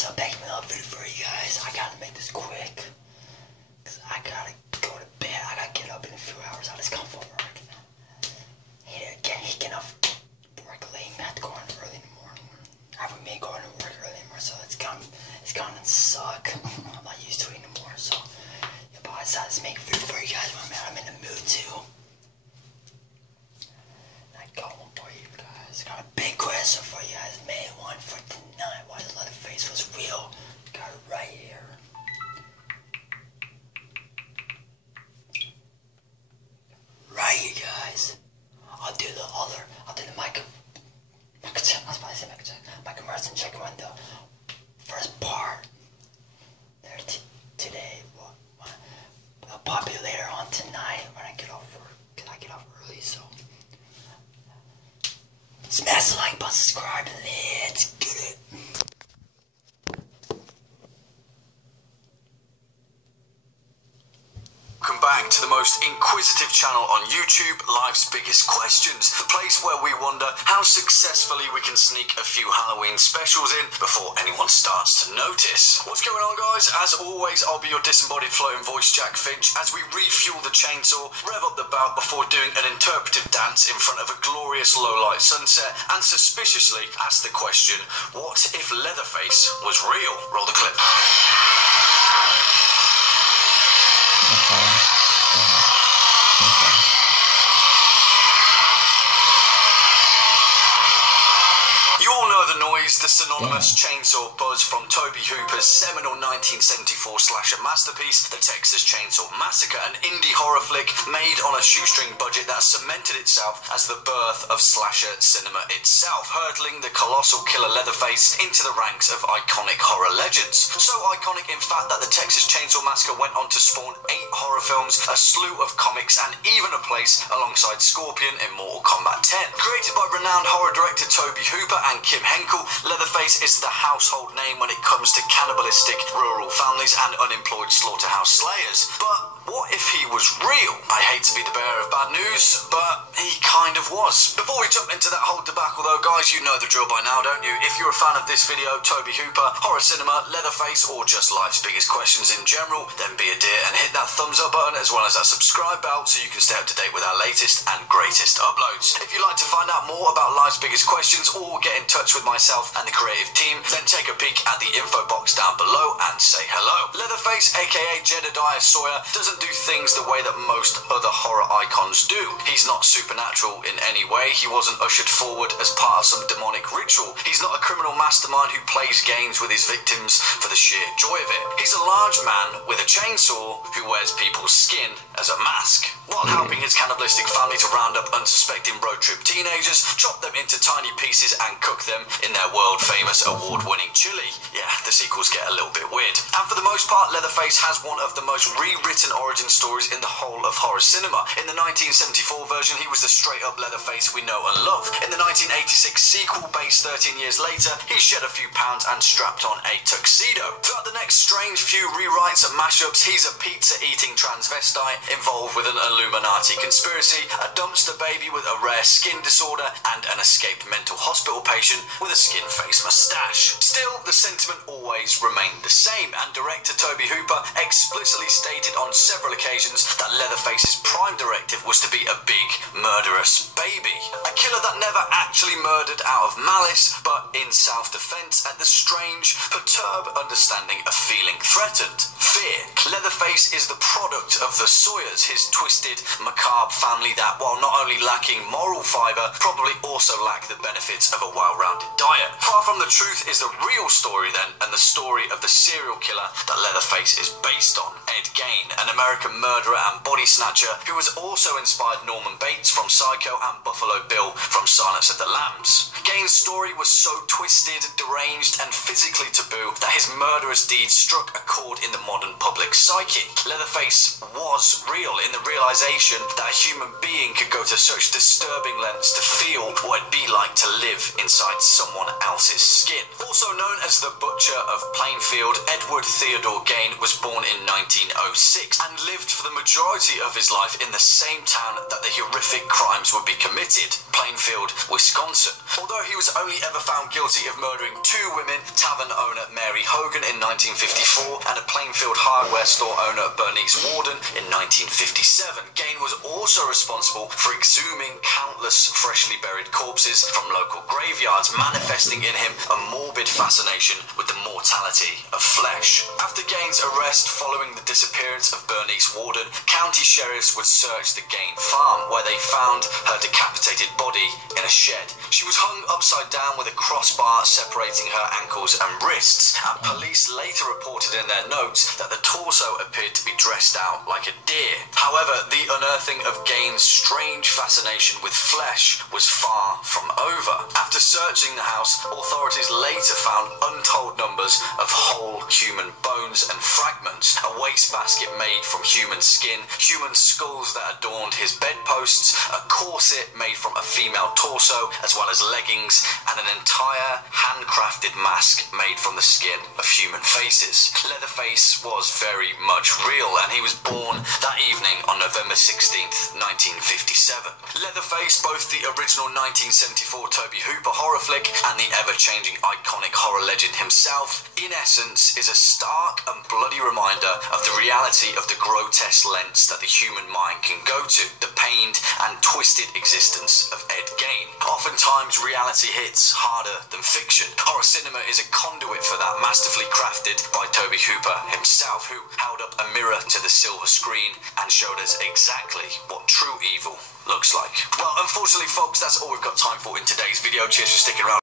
So making another video for you guys. I gotta make this quick, cause I gotta go to bed. I gotta get up in a few hours. I just come from work. He getting off work late. I have to go on early in the morning. I haven't been going to work early anymore, so it's gonna suck. I'm not used to it anymore. So yeah, but I decided to make a video for you guys. I'm in the mood too. I got one for you guys. Got a big question for you guys. Made one for tonight. Why the Leatherface was real? Got it right here. Right here, guys. I'll do the Michael Merson check on the first part. There today. I'll pop you later on tonight when I get off work. Cause I get off early, so smash the like button, subscribe, let's get it. Welcome back to the most inquisitive channel on YouTube, Life's Biggest Questions, the place where we wonder how successfully we can sneak a few Halloween specials in before anyone starts to notice. What's going on, guys? As always, I'll be your disembodied floating voice, Jack Finch, as we refuel the chainsaw, rev up the bout before doing an interpretive dance in front of a glorious low-light sunset, and suspiciously ask the question, what if Leatherface was real? Roll the clip. You all know the noise, the synonymous chainsaw buzz from Tobe Hooper's seminal 1974 slasher masterpiece, The Texas Chainsaw Massacre, an indie horror flick made on a shoestring budget that cemented itself as the birth of slasher cinema itself, hurtling the colossal killer Leatherface into the ranks of iconic horror legends. So iconic, in fact, that The Texas Chainsaw Massacre went on to spawn 8 horror films, a slew of comics, and even a place alongside Scorpion in Mortal Kombat 10. Created by renowned horror director Tobe Hooper and Kim Henkel, Leatherface is the household name when it comes to cannibalistic rural families and unemployed slaughterhouse slayers. But what if he was real? I hate to be the bearer of bad news, but he kind of was. Before we jump into that whole debacle though, guys, you know the drill by now, don't you? If you're a fan of this video, Tobe Hooper, horror cinema, Leatherface, or just Life's Biggest Questions in general, then be a dear and hit that thumbs up button as well as that subscribe bell so you can stay up to date with our latest and greatest uploads. If you'd like to find out more about Life's Biggest Questions or get in touch with myself and the creative team, then take a peek at the info box down below and say hello. Leatherface, aka Jedediah Sawyer, doesn't do things the way that most other horror icons do. He's not supernatural in any way. He wasn't ushered forward as part of some demonic ritual. He's not a criminal mastermind who plays games with his victims for the sheer joy of it. He's a large man with a chainsaw who wears people's skin as a mask, while helping his cannibalistic family to round up unsuspecting road trip teenagers, chop them into tiny pieces and cook them in their world-famous award-winning chili. Yeah, the sequels get a little bit weird. And for the most part, Leatherface has one of the most rewritten origin stories in the whole of horror cinema. In the 1974 version, he was the straight-up Leatherface we know and love. In the 1986 sequel, based 13 years later, he shed a few pounds and strapped on a tuxedo. Throughout the next strange few rewrites and mashups, he's a pizza-eating transvestite involved with an Illuminati conspiracy, a dumpster baby with a rare skin disorder, and an escaped mental hospital patient with a skin-face mustache. Still, the sentiment always remained the same, and director Tobe Hooper explicitly stated on several occasions that Leatherface's prime directive was to be a big, murderous baby. A killer that never actually murdered out of malice, but in self-defense at the strange, perturbed understanding of feeling threatened. Fear. Leatherface is the product of the Sawyers, his twisted, macabre family that, while not only lacking moral fibre, probably also lack the benefits of a well-rounded diet. Far from the truth is the real story then, and the story of the serial killer that Leatherface is based on. Ed Gein, an American murderer and body snatcher who has also inspired Norman Bates from Psycho and Buffalo Bill from Silence of the Lambs. Gein's story was so twisted, deranged and physically taboo that his murderous deeds struck a chord in the modern public psyche. Leatherface was real in the realization that a human being could go to such disturbing lengths to feel what it'd be like to live inside someone else's skin. Also known as the Butcher of Plainfield, Edward Theodore Gein was born in 1906 and lived for the majority of his life in the same town that the horrific crimes would be committed, Plainfield, Wisconsin. Although he was only ever found guilty guilty of murdering 2 women, tavern owner Mary Hogan in 1954 and a Plainfield hardware store owner Bernice Warden in 1957. Gain was also responsible for exhuming countless freshly buried corpses from local graveyards, manifesting in him a morbid fascination with the mortality of flesh. After Gain's arrest following the disappearance of Bernice Warden, county sheriffs would search the Gain farm, where they found her decapitated body in a shed. She was hung upside down with a crossbar separating her ankles and wrists, and police later reported in their notes that the torso appeared to be dressed out like a deer. However, the unearthing of Gain's strange fascination with flesh was far from over. After searching the house, authorities later found untold numbers of whole human bones and fragments, a wastebasket made from human skin, human skulls that adorned his bedposts, a corset made from a female torso, as well as leggings, and an entire handcrafted mask made from the skin of human faces. Leatherface was very much real, and he was born that evening on November 16th, 1957. Leatherface, both the original 1974 Toby Hooper horror flick and the ever-changing iconic horror legend himself, in essence, is a stark and bloody reminder of the reality of the grotesque lengths that the human mind can go to, the pained and twisted existence of Ed Gein. Oftentimes, reality hits harder than fiction. Horror cinema is a conduit for that, masterfully crafted by Toby Hooper himself, who held up a mirror to the silver screen and showed us exactly what true evil looks like. Well, unfortunately, folks, that's all we've got time for in today's video. Cheers for sticking around.